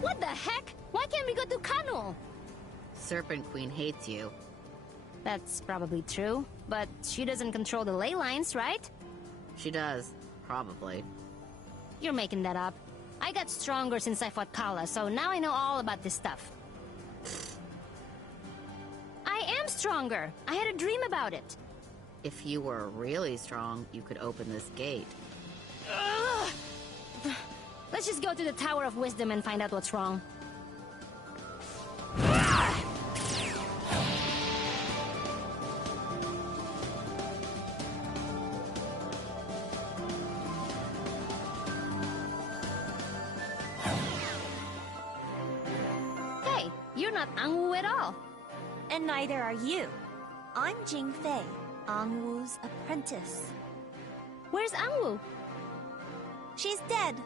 What the heck? Why can't we go to Kanu? Serpent Queen hates you. That's probably true, but she doesn't control the ley lines, right? She does. Probably. You're making that up. I got stronger since I fought Kala, so now I know all about this stuff. I am stronger. I had a dream about it. If you were really strong, you could open this gate. Ugh. Let's just go to the Tower of Wisdom and find out what's wrong. Hey, you're not Angwu at all. And neither are you. I'm Jing Fei, Angwu's apprentice. Where's Angwu? She's dead.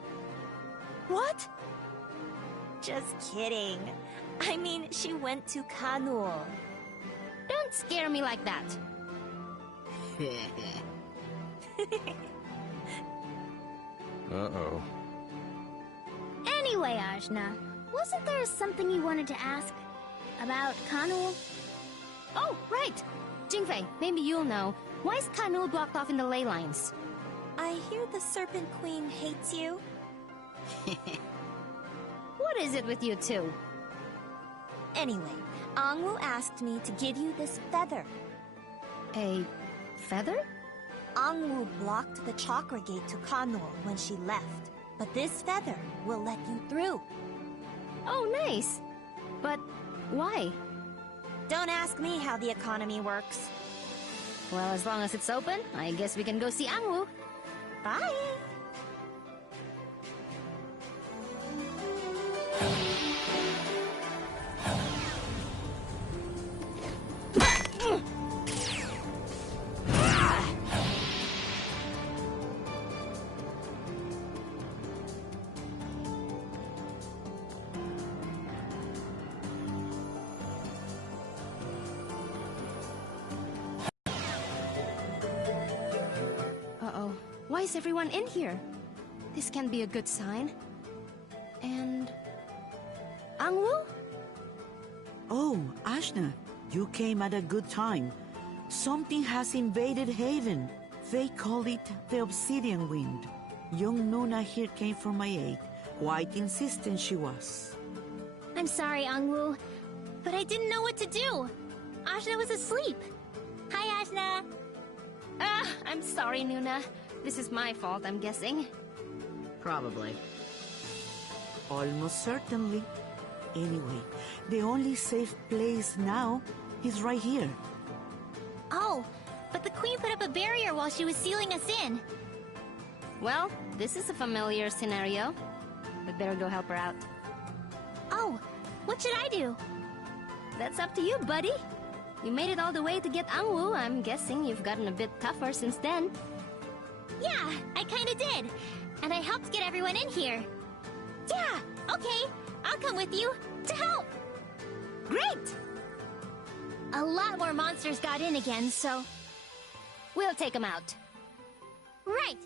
What? Just kidding. I mean, she went to Kanu. Don't scare me like that. Uh-oh. Anyway, Ajna, wasn't there something you wanted to ask about Kanu? Oh, right! Jingfei, maybe you'll know. Why is Kanu blocked off in the ley lines? I hear the Serpent Queen hates you. What is it with you two? Anyway, Angwu asked me to give you this feather. A feather? Angwu blocked the chakra gate to Kanu when she left, but this feather will let you through. Oh, nice. But why? Don't ask me how the economy works. Well, as long as it's open, I guess we can go see Angwu. Bye! Uh-oh. Why is everyone in here? This can't be a good sign. And... Angwu? Oh, Ajna, you came at a good time. Something has invaded Haven. They call it the Obsidian Wind. Young Nuna here came for my aid. Quite insistent she was. I'm sorry, Angwu, but I didn't know what to do. Ajna was asleep. Hi, Ajna. I'm sorry, Nuna. This is my fault, I'm guessing. Probably. Almost certainly. Anyway, the only safe place now is right here. Oh, but the Queen put up a barrier while she was sealing us in. Well, this is a familiar scenario. We'd better go help her out. Oh, what should I do? That's up to you, buddy. You made it all the way to get Angwu. I'm guessing you've gotten a bit tougher since then. Yeah, I kinda did. And I helped get everyone in here. Yeah, okay. I'll come with you to help. Great! A lot more monsters got in again, so... We'll take them out. Right.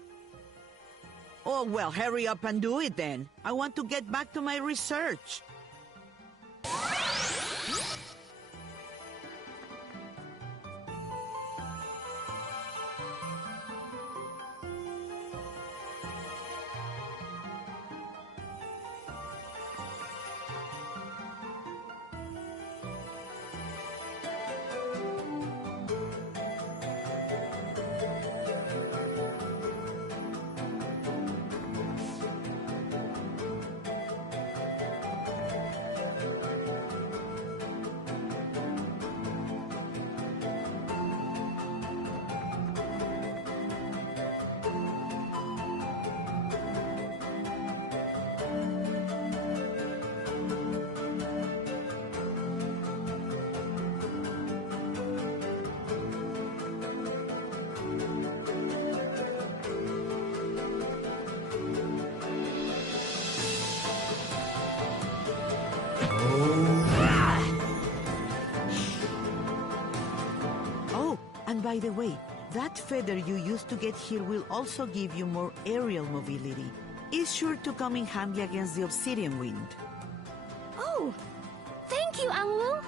Oh, well, hurry up and do it then. I want to get back to my research. Oh, and by the way, that feather you used to get here will also give you more aerial mobility. It's sure to come in handy against the obsidian wind. Oh, thank you, Angwu.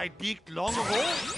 I peaked long ago?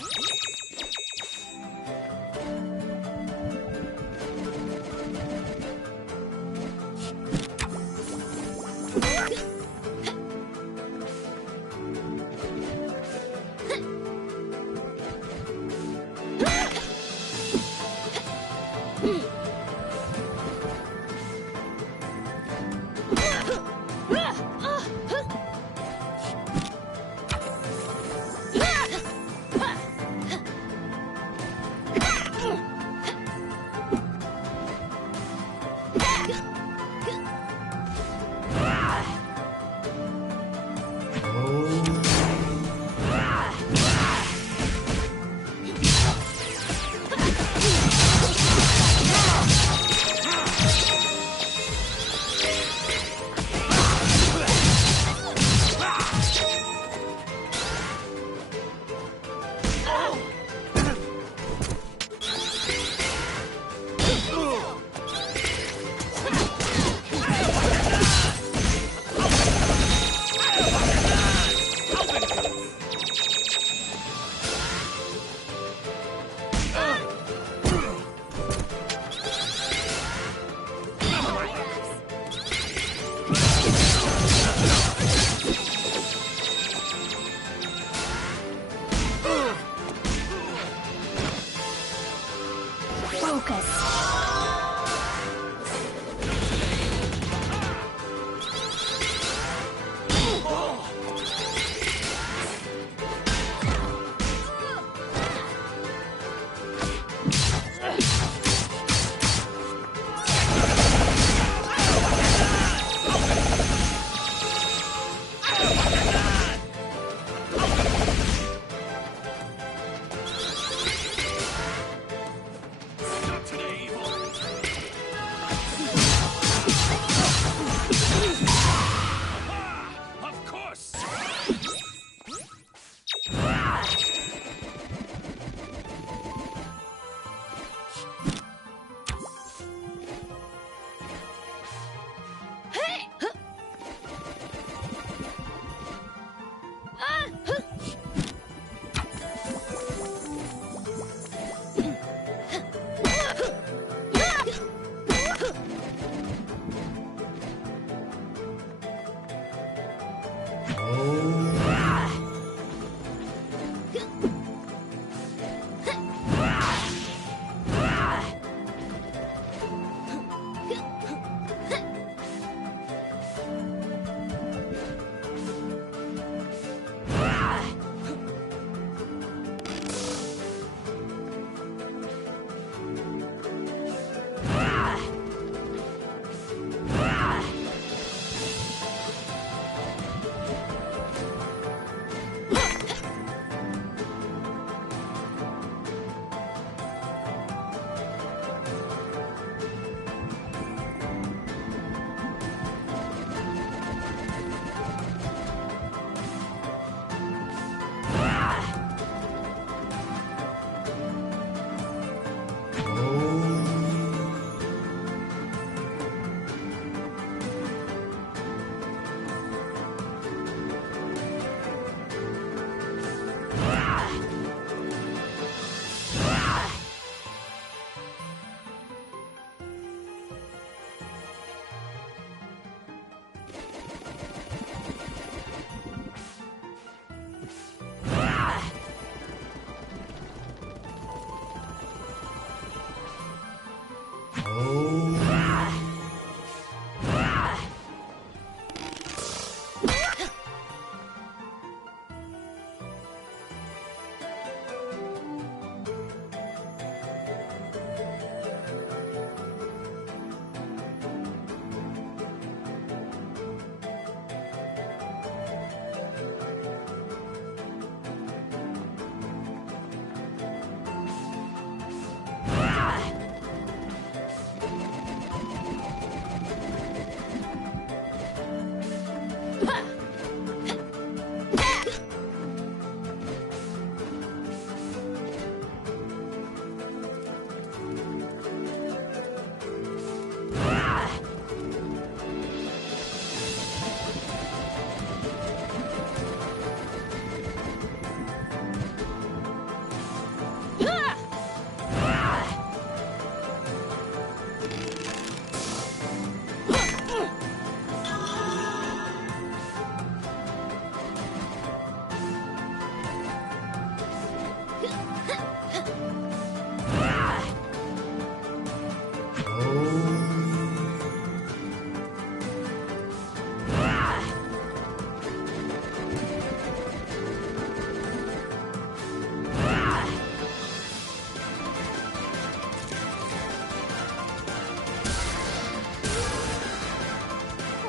Oh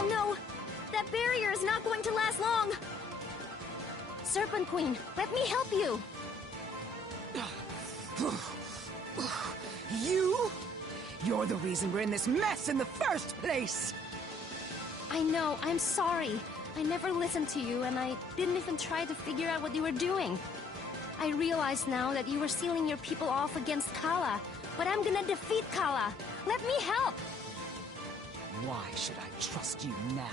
no! That barrier is not going to last long! Serpent Queen, let me help you! You? You're the reason we're in this mess in the first place! I know, I'm sorry. I never listened to you, and I didn't even try to figure out what you were doing. I realize now that you were sealing your people off against Kala, but I'm gonna defeat Kala. Let me help! Why should I trust you now?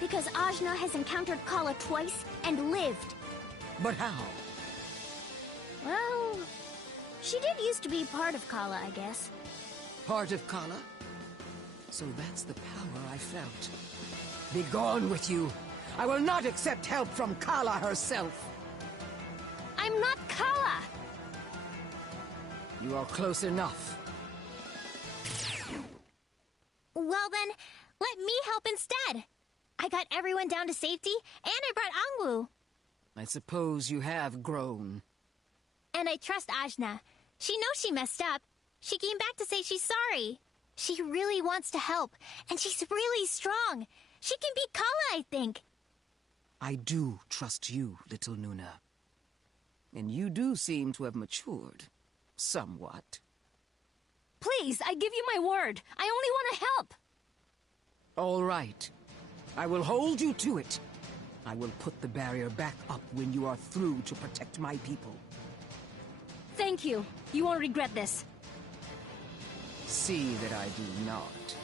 Because Ajna has encountered Kala twice and lived. But how? Well, she did used to be part of Kala, I guess. Part of Kala? So that's the power I felt. Be gone with you! I will not accept help from Kala herself! I'm not Kala! You are close enough. Well then, let me help instead. I got everyone down to safety, and I brought Angwu. I suppose you have grown. And I trust Ajna. She knows she messed up. She came back to say she's sorry. She really wants to help, and she's really strong. She can beat Kala, I think. I do trust you, little Nuna. And you do seem to have matured. Somewhat. Please, I give you my word. I only want to help. All right. I will hold you to it. I will put the barrier back up when you are through to protect my people. Thank you. You won't regret this. See that I do not.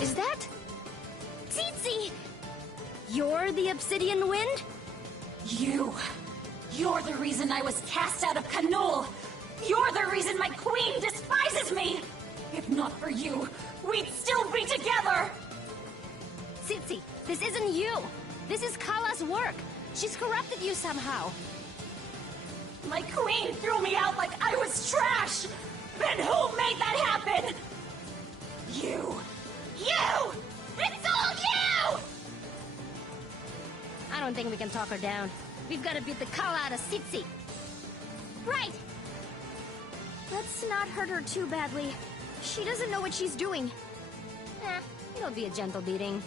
Is that... Tsitsi! You're the Obsidian Wind? You're the reason I was cast out of Kanul! You're the reason my queen despises me! If not for you, we'd still be together! Tsitsi, this isn't you! This is Kala's work! She's corrupted you somehow! My queen threw me out like I was trash! Then who made that happen? You! You! It's all you! I don't think we can talk her down. We've got to beat the Kala out of Tsitsi! Right! Let's not hurt her too badly. She doesn't know what she's doing. It'll be a gentle beating.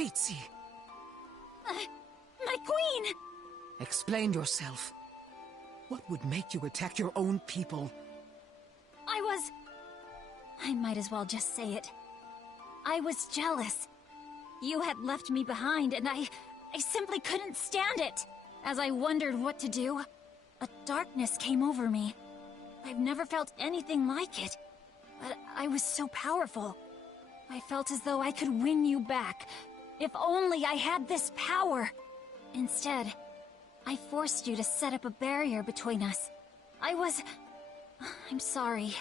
Tsitsi! My queen! Explain yourself. What would make you attack your own people? I might as well just say it. I was jealous. You had left me behind, and I simply couldn't stand it. As I wondered what to do, a darkness came over me. I've never felt anything like it, but I was so powerful. I felt as though I could win you back, if only I had this power. Instead, I forced you to set up a barrier between us. I'm sorry.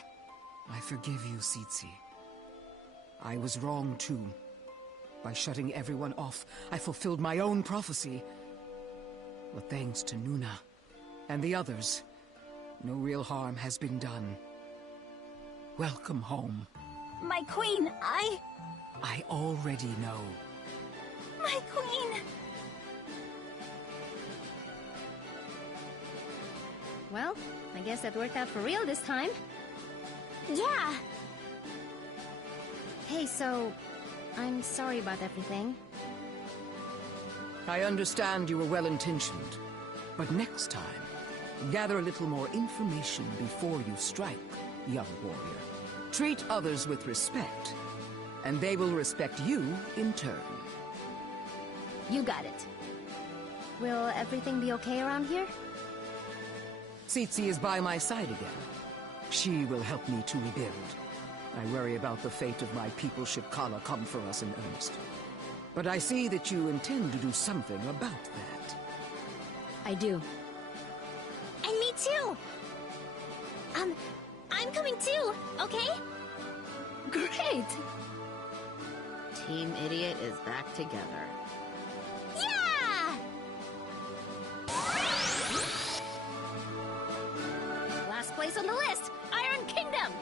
I forgive you, Tsitsi. I was wrong too. By shutting everyone off, I fulfilled my own prophecy. But thanks to Nuna and the others, no real harm has been done. Welcome home. My queen, I already know. My queen! Well, I guess that worked out for real this time. Yeah! Hey, so... I'm sorry about everything. I understand you were well-intentioned, but next time, gather a little more information before you strike, young warrior. Treat others with respect, and they will respect you in turn. You got it. Will everything be okay around here? Tsitsi is by my side again. She will help me to rebuild. I worry about the fate of my people should Kala come for us in earnest. But I see that you intend to do something about that. I do. And me too! I'm coming too, okay? Great! Team Idiot is back together. Yeah! Last place on the list, Iron Kingdom!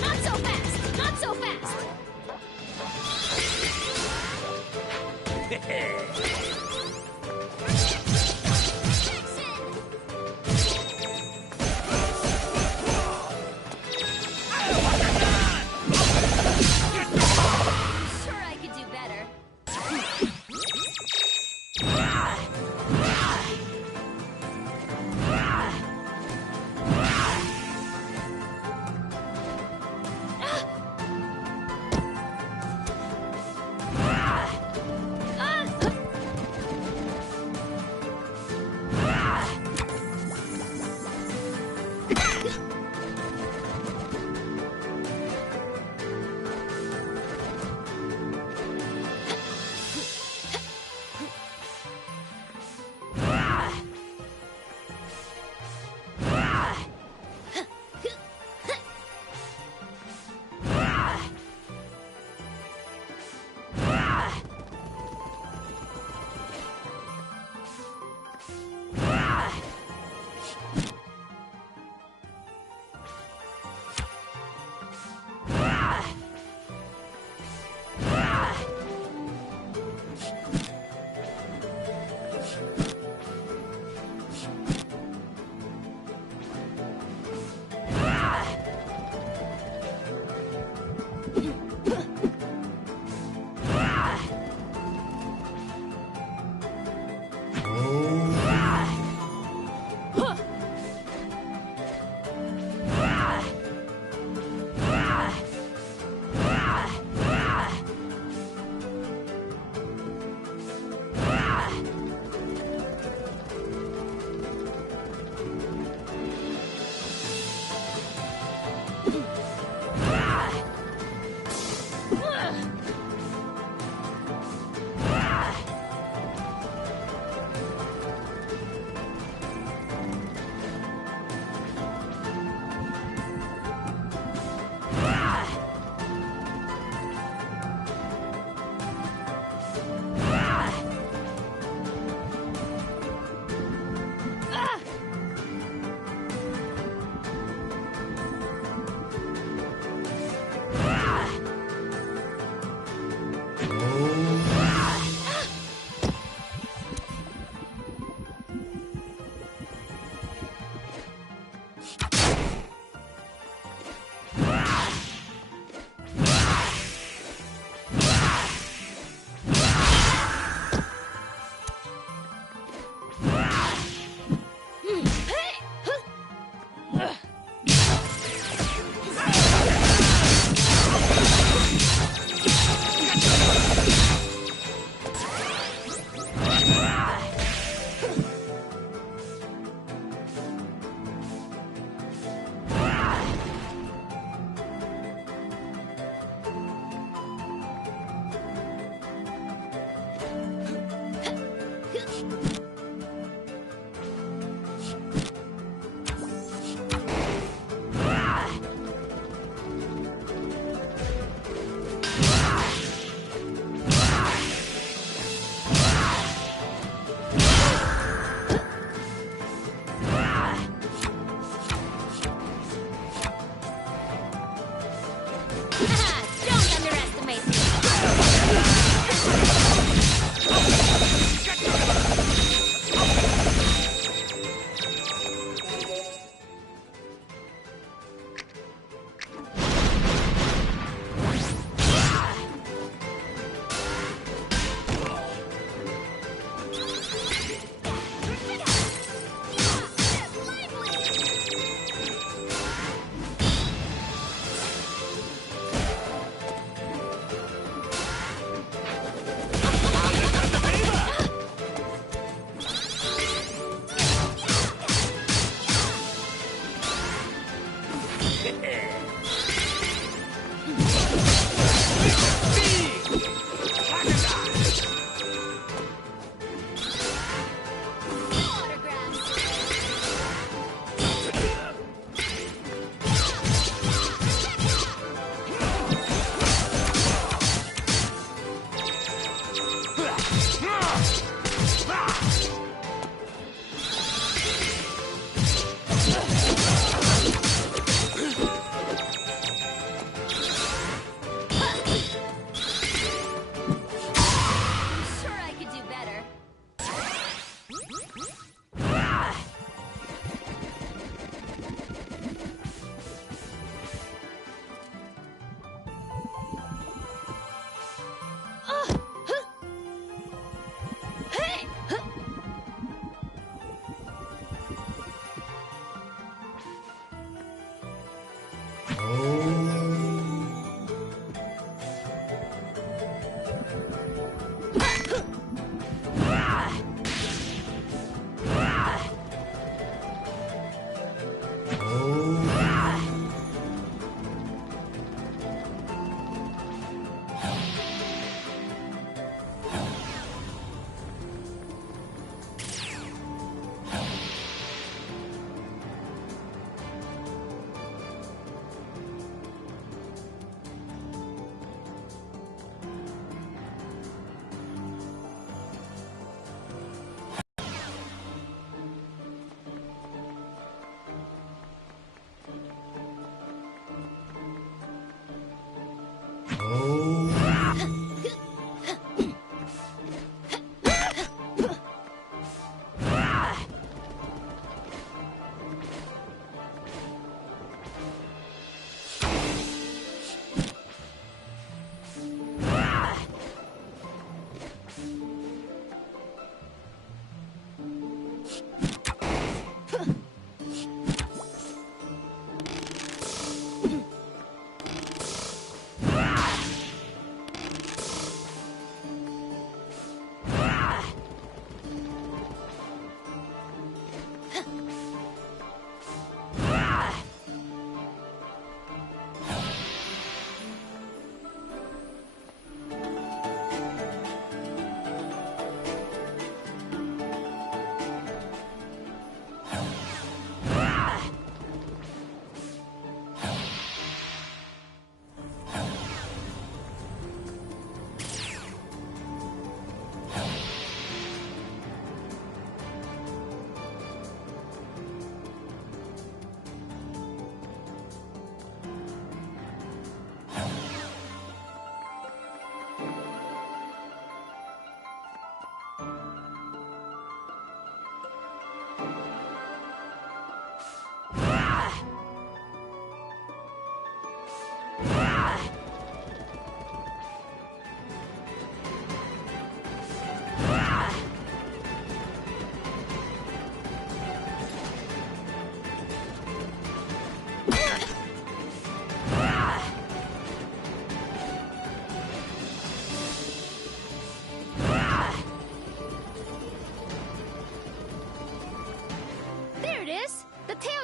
Not so fast! Not so fast! Sure, I could do better.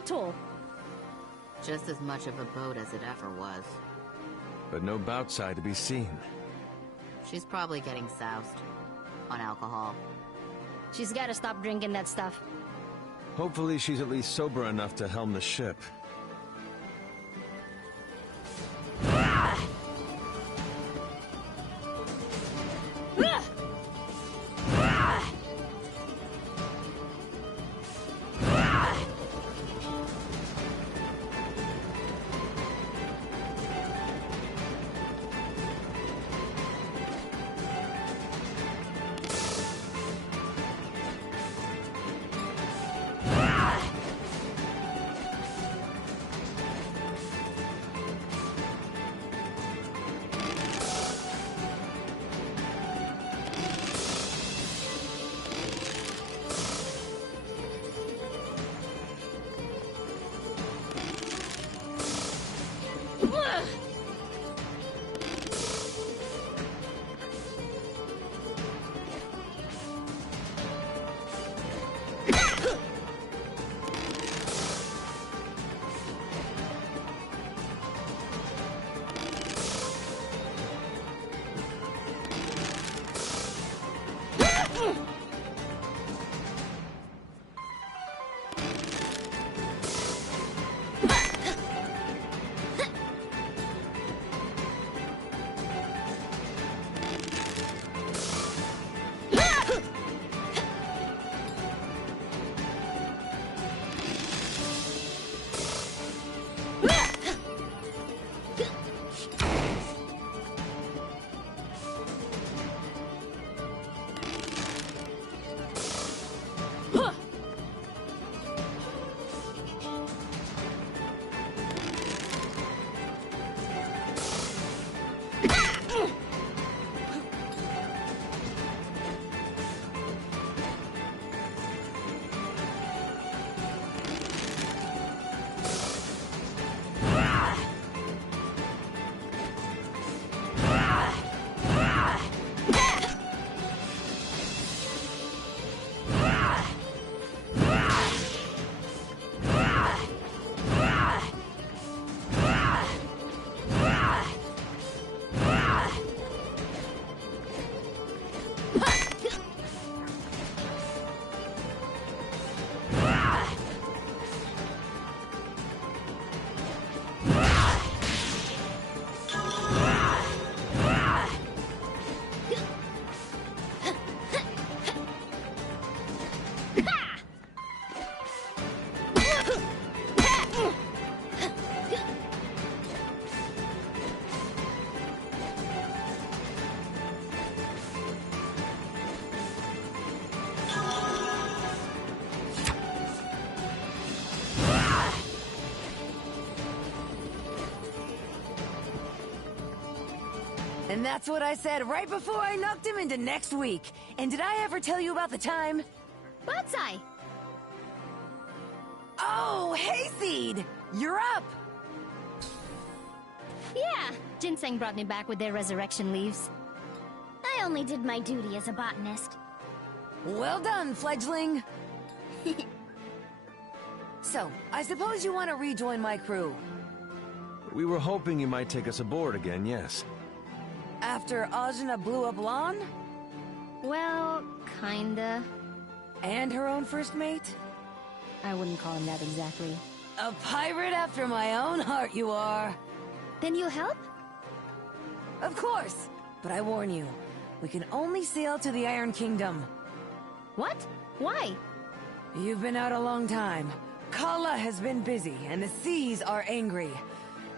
Teotul? Just as much of a boat as it ever was. But no Boutside to be seen. She's probably getting soused. On alcohol. She's gotta stop drinking that stuff. Hopefully she's at least sober enough to helm the ship. And that's what I said right before I knocked him into next week. And did I ever tell you about the time? Boutside! Oh, Hayseed! You're up! Yeah, Ginseng brought me back with their resurrection leaves. I only did my duty as a botanist. Well done, fledgling! So, I suppose you want to rejoin my crew. We were hoping you might take us aboard again, yes. After Ajna blew up Lan? Well, kinda. And her own first mate? I wouldn't call him that exactly. A pirate after my own heart you are. Then you'll help? Of course! But I warn you, we can only sail to the Iron Kingdom. What? Why? You've been out a long time. Kala has been busy, and the seas are angry.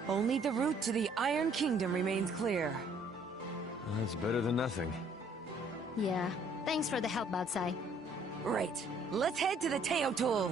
Only the route to the Iron Kingdom remains clear. That's better than nothing. Yeah. Thanks for the help, Boutside. Right. Let's head to the Teotul.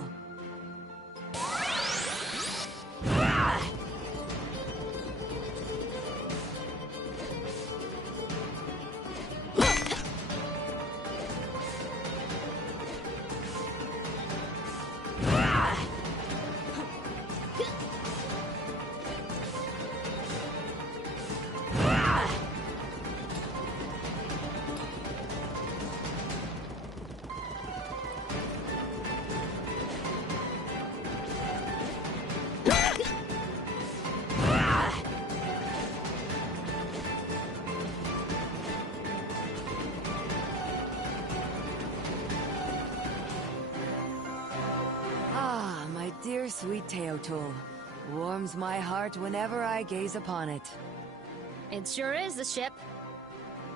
bittersweet Teotul. Warms my heart whenever I gaze upon it. It sure is the ship.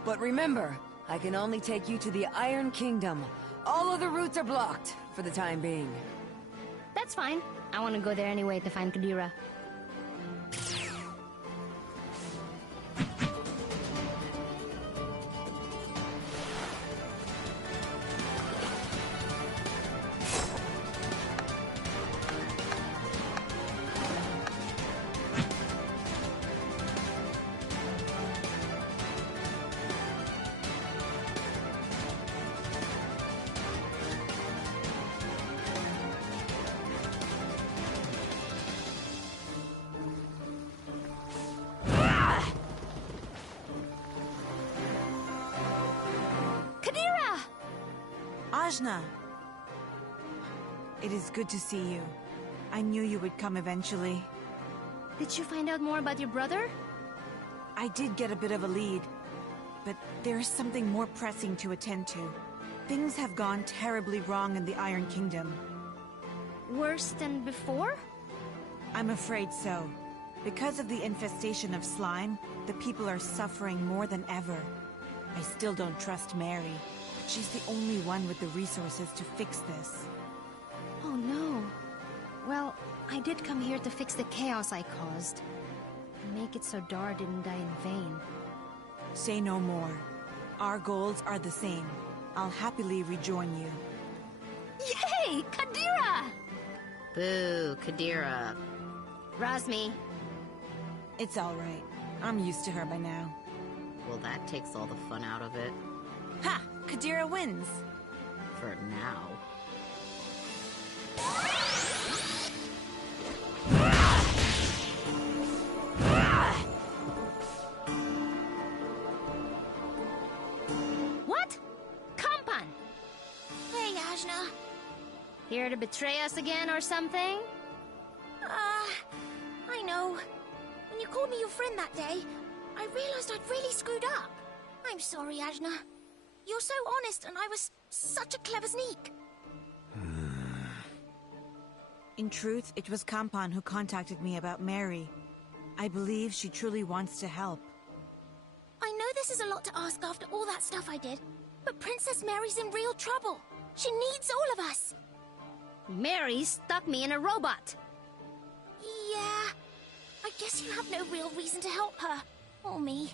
But remember, I can only take you to the Iron Kingdom. All other routes are blocked, for the time being. That's fine. I want to go there anyway to find Kadira. Ajna! It is good to see you. I knew you would come eventually. Did you find out more about your brother? I did get a bit of a lead, but there is something more pressing to attend to. Things have gone terribly wrong in the Iron Kingdom. Worse than before? I'm afraid so. Because of the infestation of slime, the people are suffering more than ever. I still don't trust Mary. She's the only one with the resources to fix this. Oh no. Well, I did come here to fix the chaos I caused. And make it so Dara didn't die in vain. Say no more. Our goals are the same. I'll happily rejoin you. Yay! Kadira! Boo, Kadira. Razmi. It's alright. I'm used to her by now. Well, that takes all the fun out of it. Ha! Kadira wins! For now. What? Kampan! Hey, Ajna. Here to betray us again or something? I know. When you called me your friend that day, I realized I'd really screwed up. I'm sorry, Ajna. You're so honest, and I was such a clever sneak. In truth, it was Kampan who contacted me about Mary. I believe she truly wants to help. I know this is a lot to ask after all that stuff I did, but Princess Mary's in real trouble. She needs all of us. Mary stuck me in a robot. Yeah, I guess you have no real reason to help her. Or me.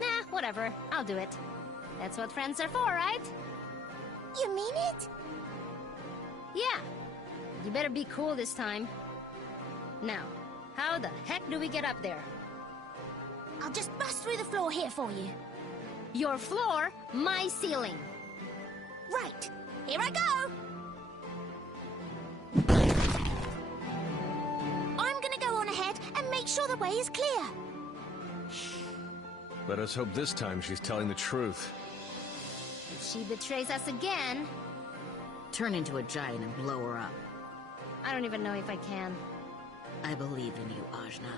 Nah, whatever. I'll do it. That's what friends are for, right? You mean it? Yeah. You better be cool this time. Now, how the heck do we get up there? I'll just bust through the floor here for you. Your floor, my ceiling. Right. Here I go! I'm gonna go on ahead and make sure the way is clear. Let us hope this time she's telling the truth. If she betrays us again... Turn into a giant and blow her up. I don't even know if I can. I believe in you, Ajna.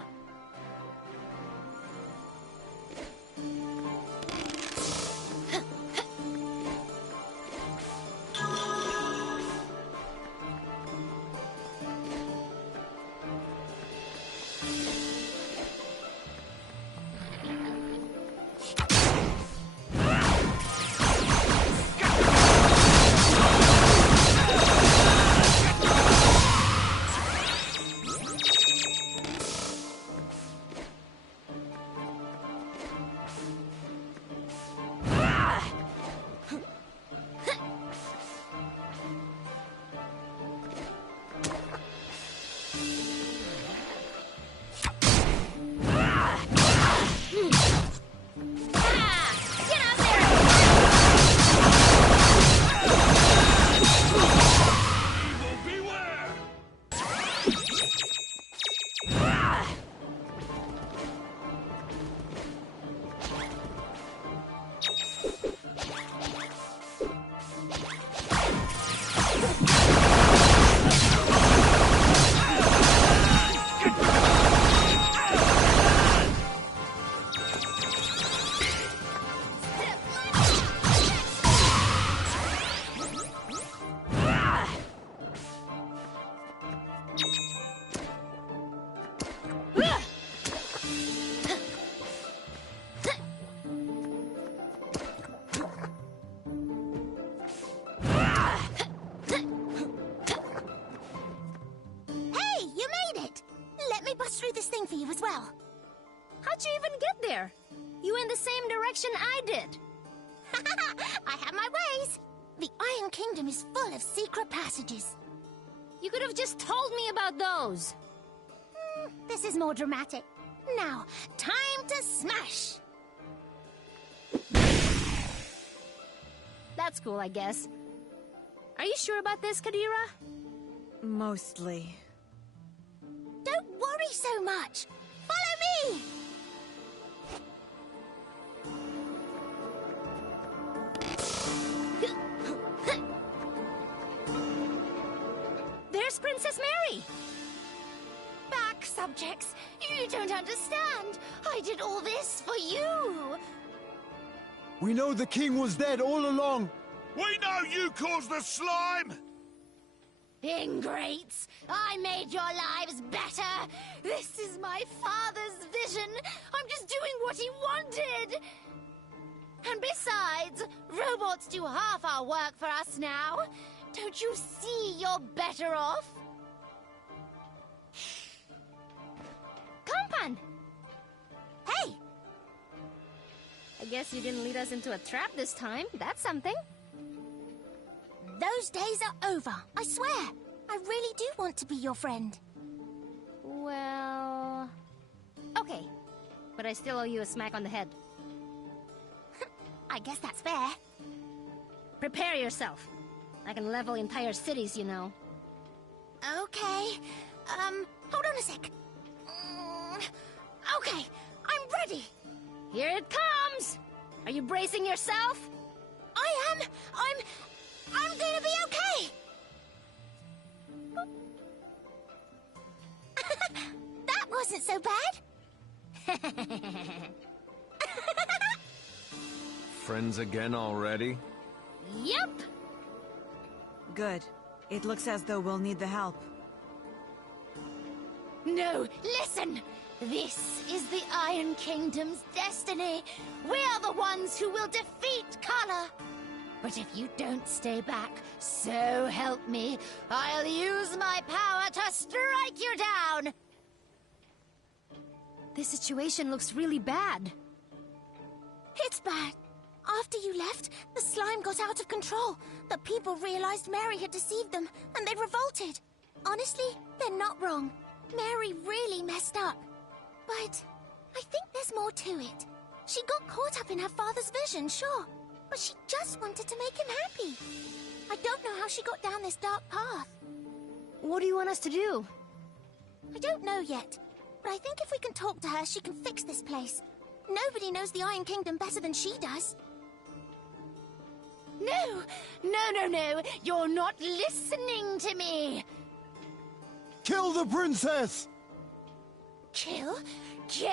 as well. How'd you even get there? You went the same direction I did. I have my ways. The Iron Kingdom is full of secret passages. You could have just told me about those. This is more dramatic. Now, time to smash! That's cool, I guess. Are you sure about this, Kadira? Mostly. Don't worry so much. Follow me! There's Princess Mary! Back, subjects. You don't understand. I did all this for you. We know the king was dead all along. We know you caused the slime! Ingrates! I made your lives better! This is my father's vision! I'm just doing what he wanted! And besides, robots do half our work for us now. Don't you see you're better off? Compan! Hey! I guess you didn't lead us into a trap this time. That's something. Those days are over, I swear. I really do want to be your friend. Well... okay. But I still owe you a smack on the head. I guess that's fair. Prepare yourself. I can level entire cities, you know. Okay. Hold on a sec. Okay, I'm ready. Here it comes! Are you bracing yourself? I am. I'm gonna be okay. That wasn't so bad. Friends again already? Yep! Good. It looks as though we'll need the help. No, listen! This is the Iron Kingdom's destiny. We're the ones who will defeat Kala. But if you don't stay back, so help me, I'll use my power to strike you down! This situation looks really bad. It's bad. After you left, the slime got out of control. The people realized Mary had deceived them, and they revolted. Honestly, they're not wrong. Mary really messed up. But I think there's more to it. She got caught up in her father's vision, sure. But she just wanted to make him happy. I don't know how she got down this dark path. What do you want us to do? I don't know yet. But I think if we can talk to her, she can fix this place. Nobody knows the Iron Kingdom better than she does. No! No! You're not listening to me! Kill the princess! Kill? Kill?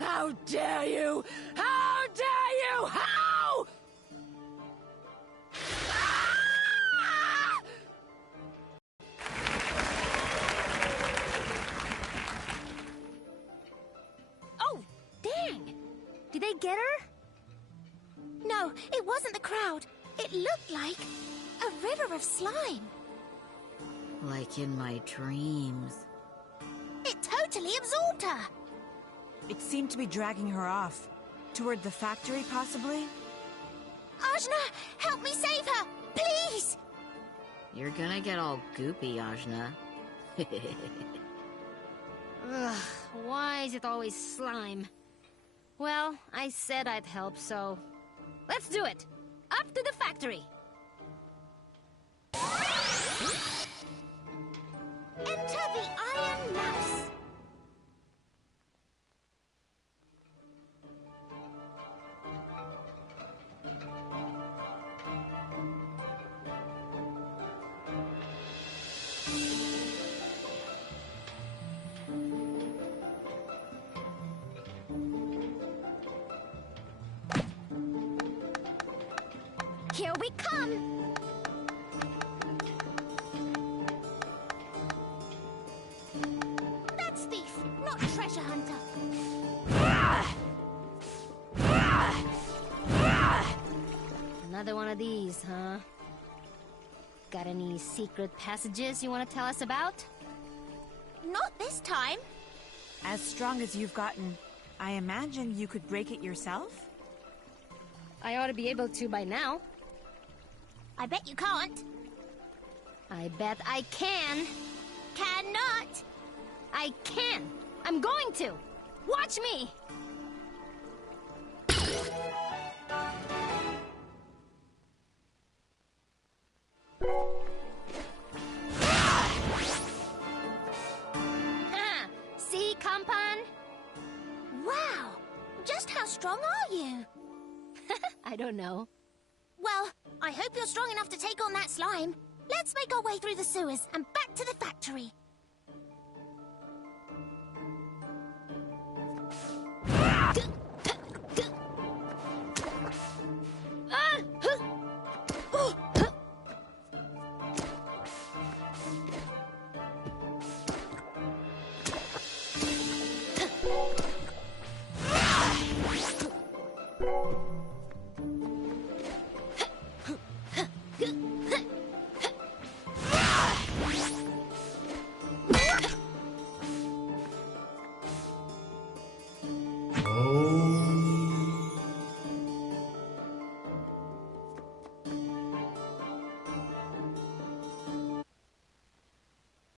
How dare you! How dare you! How? Oh, dang! Did they get her? No, it wasn't the crowd. It looked like a river of slime. Like in my dreams. It totally absorbed her. It seemed to be dragging her off. Toward the factory, possibly? Ajna, help me save her! Please! You're gonna get all goopy, Ajna. Ugh, why is it always slime? Well, I said I'd help, so... let's do it! Up to the factory! Enter the Iron Mouse! Here we come! That's thief, not treasure hunter. Another one of these, huh? Got any secret passages you want to tell us about? Not this time. As strong as you've gotten, I imagine you could break it yourself? I ought to be able to by now. I bet you can't. I bet I can. Cannot. I can. I'm going to. Watch me! See, Kampan? Wow! Just how strong are you? I don't know. Well, I hope you're strong enough to take on that slime. Let's make our way through the sewers and back to the factory.